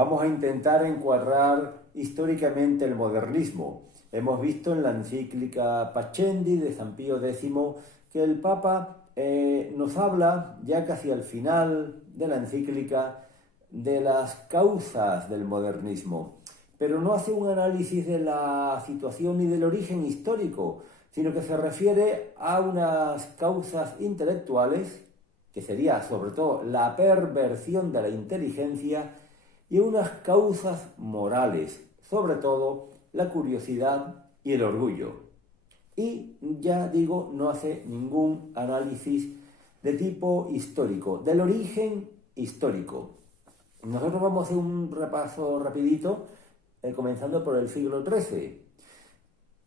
vamos a intentar encuadrar históricamente el modernismo. Hemos visto en la encíclica Pascendi de San Pío X que el Papa nos habla, ya casi al final de la encíclica, de las causas del modernismo, pero no hace un análisis de la situación ni del origen histórico, sino que se refiere a unas causas intelectuales, que sería sobre todo la perversión de la inteligencia, y unas causas morales, sobre todo la curiosidad y el orgullo. Y ya digo, no hace ningún análisis de tipo histórico, del origen histórico. Nosotros vamos a hacer un repaso rapidito, comenzando por el siglo XIII.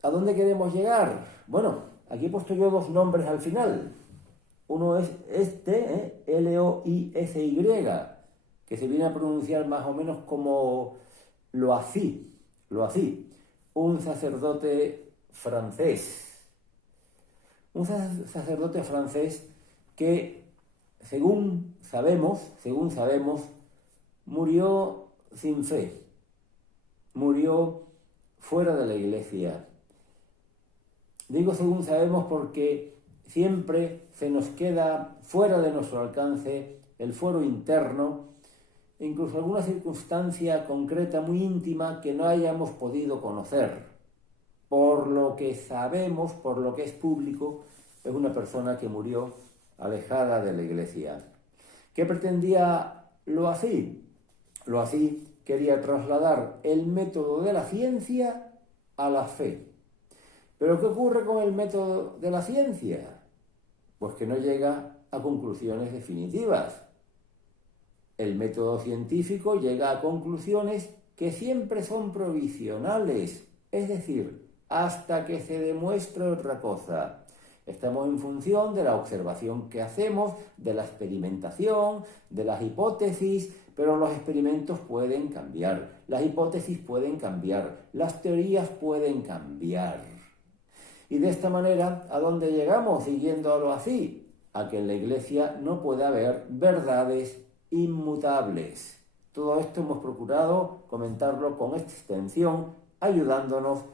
¿A dónde queremos llegar? Bueno, aquí he puesto yo dos nombres al final. Uno es este, Loisy, que se viene a pronunciar más o menos como Loisy, un sacerdote francés. Un sacerdote francés que, según sabemos, murió sin fe, murió fuera de la iglesia. Digo según sabemos porque siempre se nos queda fuera de nuestro alcance el fuero interno, incluso alguna circunstancia concreta muy íntima que no hayamos podido conocer. Por lo que sabemos, por lo que es público, es una persona que murió alejada de la iglesia. ¿Qué pretendía Loisy? Loisy quería trasladar el método de la ciencia a la fe. ¿Pero qué ocurre con el método de la ciencia? Pues que no llega a conclusiones definitivas. El método científico llega a conclusiones que siempre son provisionales, es decir, hasta que se demuestre otra cosa. Estamos en función de la observación que hacemos, de la experimentación, de las hipótesis, pero los experimentos pueden cambiar, las hipótesis pueden cambiar, las teorías pueden cambiar. Y de esta manera, ¿a dónde llegamos siguiéndolo así? A que en la Iglesia no puede haber verdades inmutables. Todo esto hemos procurado comentarlo con extensión, ayudándonos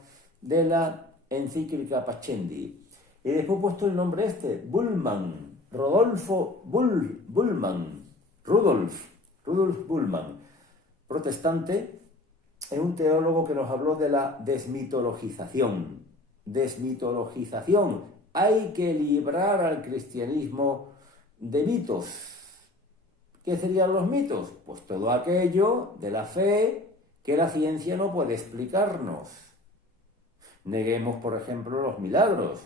de la encíclica Pascendi. Y después he puesto el nombre Bultmann, Rudolf Bultmann, protestante, es un teólogo que nos habló de la desmitologización. Hay que librar al cristianismo de mitos. ¿Qué serían los mitos? Pues todo aquello de la fe que la ciencia no puede explicarnos. Neguemos, por ejemplo, los milagros.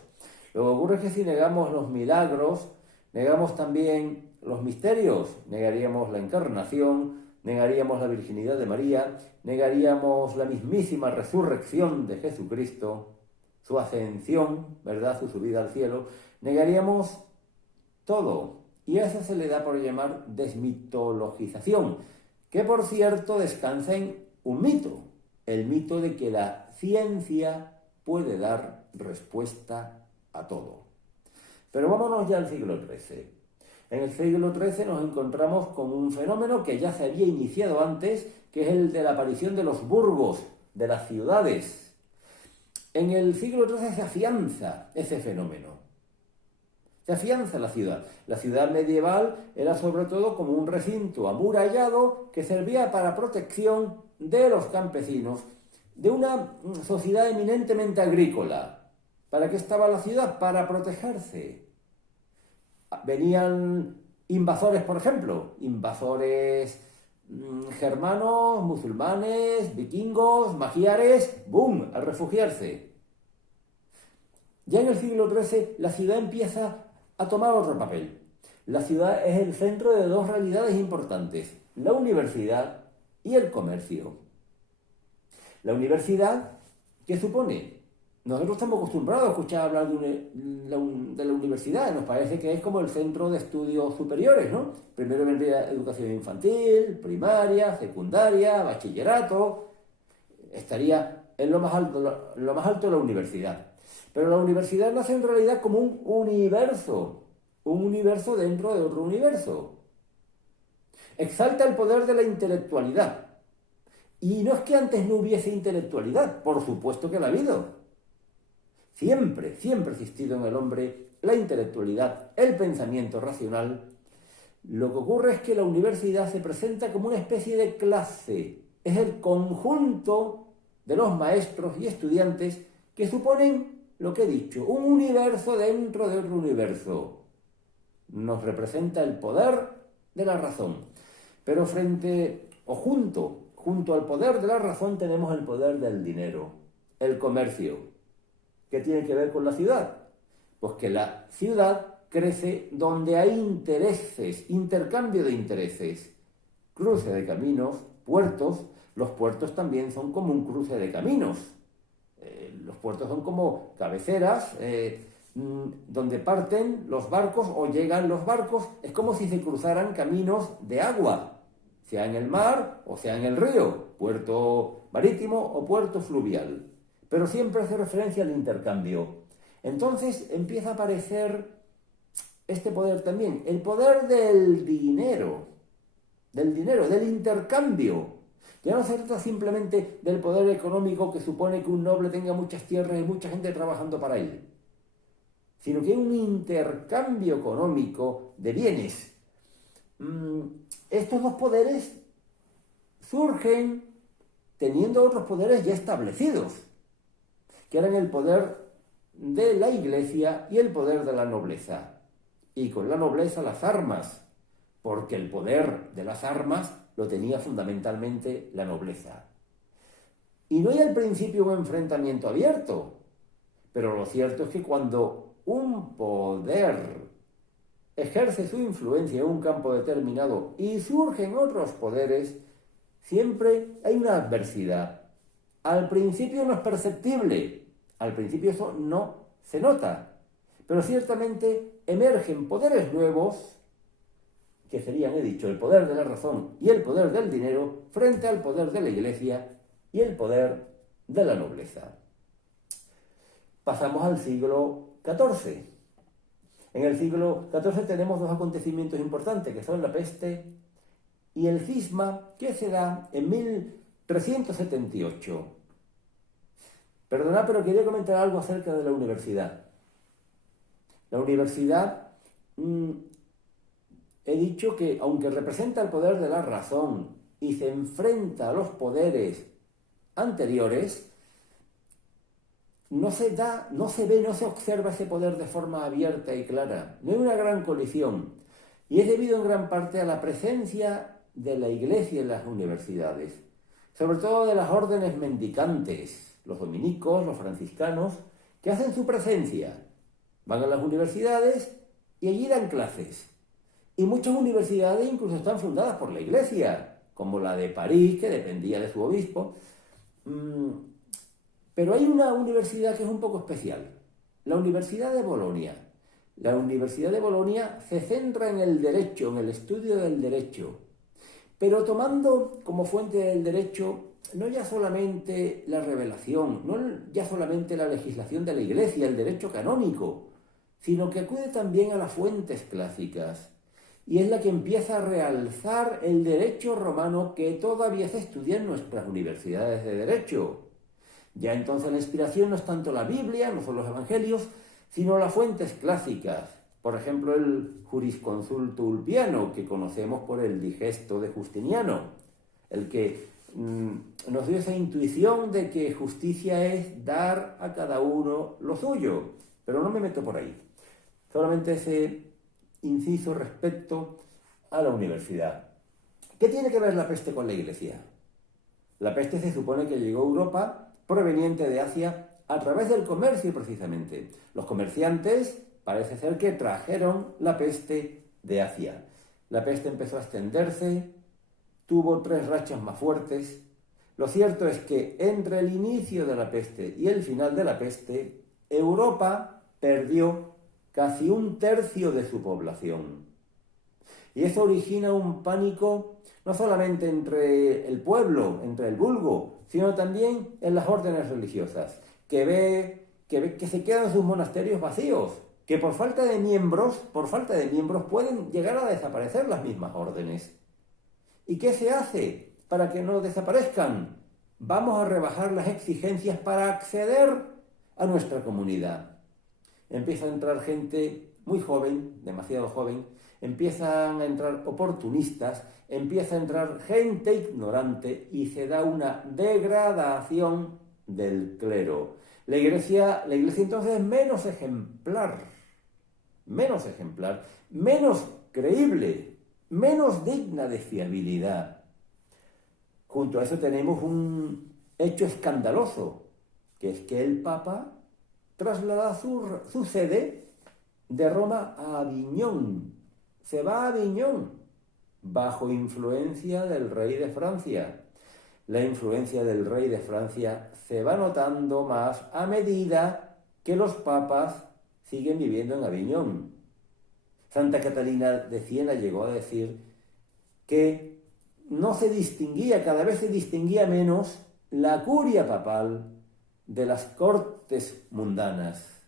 Lo que ocurre es que si negamos los milagros, negamos también los misterios. Negaríamos la encarnación, negaríamos la virginidad de María, negaríamos la mismísima resurrección de Jesucristo, su ascensión, ¿verdad?, su subida al cielo. Negaríamos todo. Y a eso se le da por llamar desmitologización, que por cierto descansa en un mito, el mito de que la ciencia puede dar respuesta a todo. Pero vámonos ya al siglo XIII. En el siglo XIII nos encontramos con un fenómeno que ya se había iniciado antes, que es el de la aparición de los burgos, de las ciudades. En el siglo XIII se afianza ese fenómeno. Se afianza la ciudad. La ciudad medieval era sobre todo como un recinto amurallado que servía para protección de los campesinos, de una sociedad eminentemente agrícola. ¿Para qué estaba la ciudad? Para protegerse. Venían invasores, por ejemplo, invasores germanos, musulmanes, vikingos, magiares, ¡boom!, a refugiarse. Ya en el siglo XIII la ciudad empieza a tomar otro papel. La ciudad es el centro de dos realidades importantes, la universidad y el comercio. La universidad, ¿qué supone? Nosotros estamos acostumbrados a escuchar hablar de la universidad, nos parece que es como el centro de estudios superiores, ¿no? Primero vendría educación infantil, primaria, secundaria, bachillerato, estaría en lo más alto de la universidad. Pero la universidad nace en realidad como un universo dentro de otro universo. Exalta el poder de la intelectualidad, Y no es que antes no hubiese intelectualidad, por supuesto que la ha habido. Siempre, siempre ha existido en el hombre la intelectualidad, el pensamiento racional. Lo que ocurre es que la universidad se presenta como una especie de clase. Es el conjunto de los maestros y estudiantes que suponen lo que he dicho, un universo dentro de otro universo. Nos representa el poder de la razón. Pero junto al poder de la razón tenemos el poder del dinero, el comercio. ¿Qué tiene que ver con la ciudad? Pues que la ciudad crece donde hay intereses, intercambio de intereses, cruce de caminos, puertos. Los puertos también son como un cruce de caminos. Los puertos son como cabeceras donde parten los barcos o llegan los barcos. Es como si se cruzaran caminos de agua, sea en el mar o sea en el río, puerto marítimo o puerto fluvial. Pero siempre hace referencia al intercambio. Entonces empieza a aparecer este poder también, el poder del dinero, del intercambio. Ya no se trata simplemente del poder económico que supone que un noble tenga muchas tierras y mucha gente trabajando para él, sino que hay un intercambio económico de bienes. Estos dos poderes surgen teniendo otros poderes ya establecidos, que eran el poder de la Iglesia y el poder de la nobleza. Y con la nobleza las armas, porque el poder de las armas lo tenía fundamentalmente la nobleza. Y no hay al principio un enfrentamiento abierto, pero lo cierto es que cuando un poder ejerce su influencia en un campo determinado y surgen otros poderes, siempre hay una adversidad. Al principio no es perceptible, al principio eso no se nota, pero ciertamente emergen poderes nuevos, que serían, he dicho, el poder de la razón y el poder del dinero, frente al poder de la Iglesia y el poder de la nobleza. Pasamos al siglo XIV. En el siglo XIV tenemos dos acontecimientos importantes, que son la peste y el cisma, que se da en 1378. Perdonad, pero quería comentar algo acerca de la universidad. La universidad, he dicho que aunque representa el poder de la razón y se enfrenta a los poderes anteriores, no se observa ese poder de forma abierta y clara. No hay una gran colisión. Y es debido en gran parte a la presencia de la Iglesia en las universidades, sobre todo de las órdenes mendicantes, los dominicos, los franciscanos, que hacen su presencia. Van a las universidades y allí dan clases. Y muchas universidades incluso están fundadas por la Iglesia, como la de París, que dependía de su obispo. Pero hay una universidad que es un poco especial, la Universidad de Bolonia. La Universidad de Bolonia se centra en el derecho, en el estudio del derecho, pero tomando como fuente del derecho no ya solamente la revelación, no ya solamente la legislación de la Iglesia, el derecho canónico, sino que acude también a las fuentes clásicas. Y es la que empieza a realzar el derecho romano que todavía se estudia en nuestras universidades de derecho. Ya entonces la inspiración no es tanto la Biblia, no son los evangelios, sino las fuentes clásicas. Por ejemplo, el Jurisconsulto Ulpiano, que conocemos por el Digesto de Justiniano, el que nos dio esa intuición de que justicia es dar a cada uno lo suyo. Pero no me meto por ahí. Solamente ese inciso respecto a la universidad. ¿Qué tiene que ver la peste con la Iglesia? La peste se supone que llegó a Europa proveniente de Asia a través del comercio precisamente. Los comerciantes parece ser que trajeron la peste de Asia. La peste empezó a extenderse, tuvo 3 rachas más fuertes. Lo cierto es que entre el inicio de la peste y el final de la peste, Europa perdió casi 1/3 de su población. Y eso origina un pánico no solamente entre el pueblo, entre el vulgo, sino también en las órdenes religiosas, que se quedan sus monasterios vacíos, que por falta de miembros pueden llegar a desaparecer las mismas órdenes. ¿Y qué se hace para que no desaparezcan. Vamos a rebajar las exigencias para acceder a nuestra comunidad. Empieza a entrar gente muy joven, demasiado joven, empiezan a entrar oportunistas, empieza a entrar gente ignorante y se da una degradación del clero. La iglesia entonces es menos ejemplar, menos creíble, menos digna de fiabilidad. Junto a eso tenemos un hecho escandaloso, que es que el Papa traslada su sede de Roma a Aviñón. Se va a Aviñón bajo influencia del rey de Francia. La influencia del rey de Francia se va notando más a medida que los papas siguen viviendo en Aviñón. Santa Catalina de Siena llegó a decir que no se distinguía, cada vez se distinguía menos la curia papal de las cortes mundanas.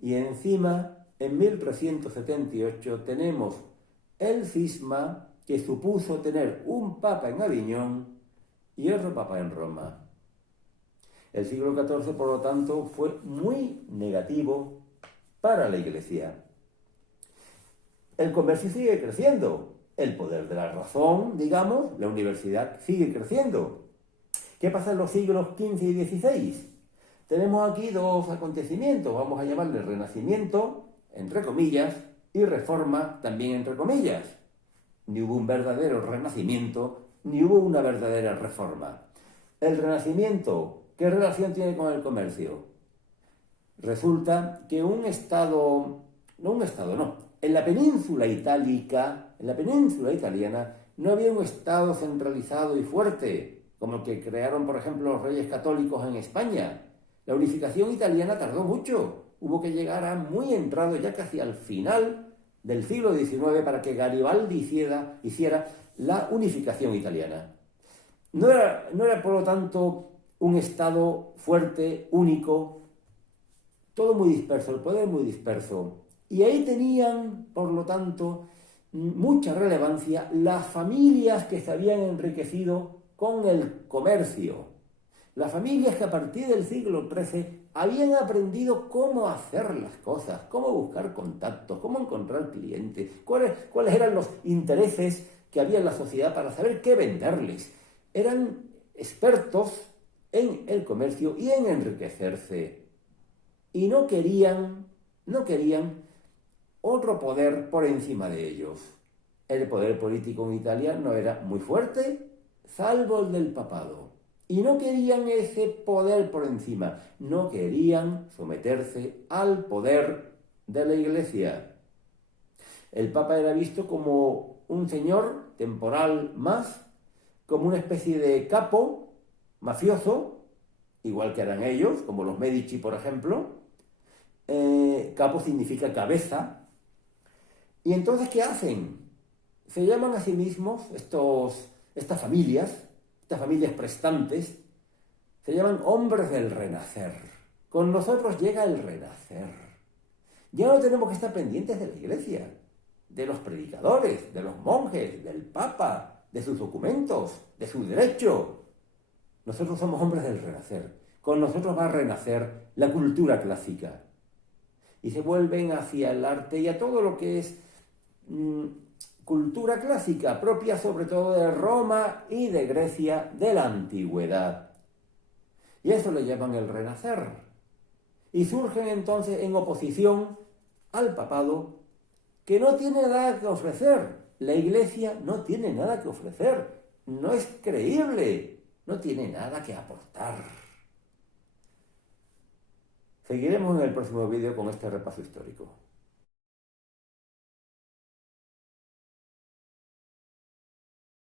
Y encima, en 1378, tenemos el cisma que supuso tener un papa en Aviñón y otro papa en Roma. El siglo XIV, por lo tanto, fue muy negativo para la Iglesia. El comercio sigue creciendo. El poder de la razón, digamos, la universidad sigue creciendo. ¿Qué pasa en los siglos XV y XVI? Tenemos aquí dos acontecimientos, vamos a llamarle Renacimiento, entre comillas, y Reforma, también entre comillas. Ni hubo un verdadero Renacimiento, ni hubo una verdadera Reforma. El Renacimiento, ¿qué relación tiene con el comercio? Resulta que en la península itálica, en la península italiana, no había un Estado centralizado y fuerte, como el que crearon, por ejemplo, los reyes católicos en España. La unificación italiana tardó mucho. Hubo que llegar a muy entrado, ya casi al final del siglo XIX, para que Garibaldi hiciera la unificación italiana. No era, por lo tanto, un Estado fuerte, único, todo muy disperso, el poder muy disperso. Y ahí tenían, por lo tanto, mucha relevancia las familias que se habían enriquecido con el comercio. Las familias que a partir del siglo XIII habían aprendido cómo hacer las cosas, cómo buscar contactos, cómo encontrar clientes, cuáles eran los intereses que había en la sociedad para saber qué venderles. Eran expertos en el comercio y en enriquecerse. Y no querían otro poder por encima de ellos. El poder político en Italia no era muy fuerte, salvo el del papado. Y no querían ese poder por encima, no querían someterse al poder de la Iglesia. El Papa era visto como un señor temporal más, como una especie de capo mafioso, igual que eran ellos, como los Medici, por ejemplo. Capo significa cabeza. Y entonces, ¿qué hacen? Se llaman a sí mismos estas familias prestantes, se llaman hombres del renacer. Con nosotros llega el renacer. Ya no tenemos que estar pendientes de la Iglesia, de los predicadores, de los monjes, del Papa, de sus documentos, de su derecho. Nosotros somos hombres del renacer. Con nosotros va a renacer la cultura clásica. Y se vuelven hacia el arte y a todo lo que es cultura clásica, propia sobre todo de Roma y de Grecia de la antigüedad. Y eso le llaman el renacer. Y surgen entonces en oposición al papado, que no tiene nada que ofrecer. La Iglesia no tiene nada que ofrecer. No es creíble. No tiene nada que aportar. Seguiremos en el próximo vídeo con este repaso histórico.